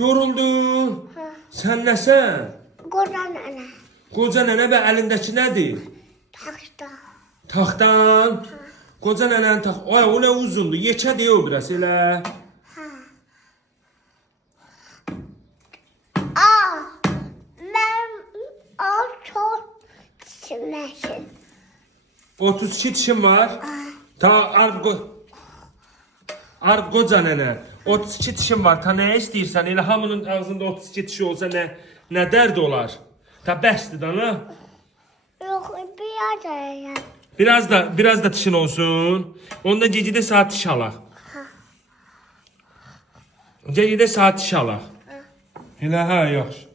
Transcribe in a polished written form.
Yoruldun. Sən nəsən? Qoca nənə. Qoca nənə və əlindəki nədir? Taxta. Taxtdan. Qoca nənənin taxt. Ay, o nə uzundur. Yekə deyə o biraz elə. Mən o çox çimləşim. 32 dişim var. Ta Arq qoca nənə. 32 dişim var. Ta nə istəyirsən? Elə hamının ağzında 32 dişi olsa nə dərd olar? Ta bəsdir da, nə? Yox, biraz ayağım. Biraz da dişin olsun. Onda gecədə saat diş alaq. Gecədə saat diş alaq. Elə hə, yaxşı.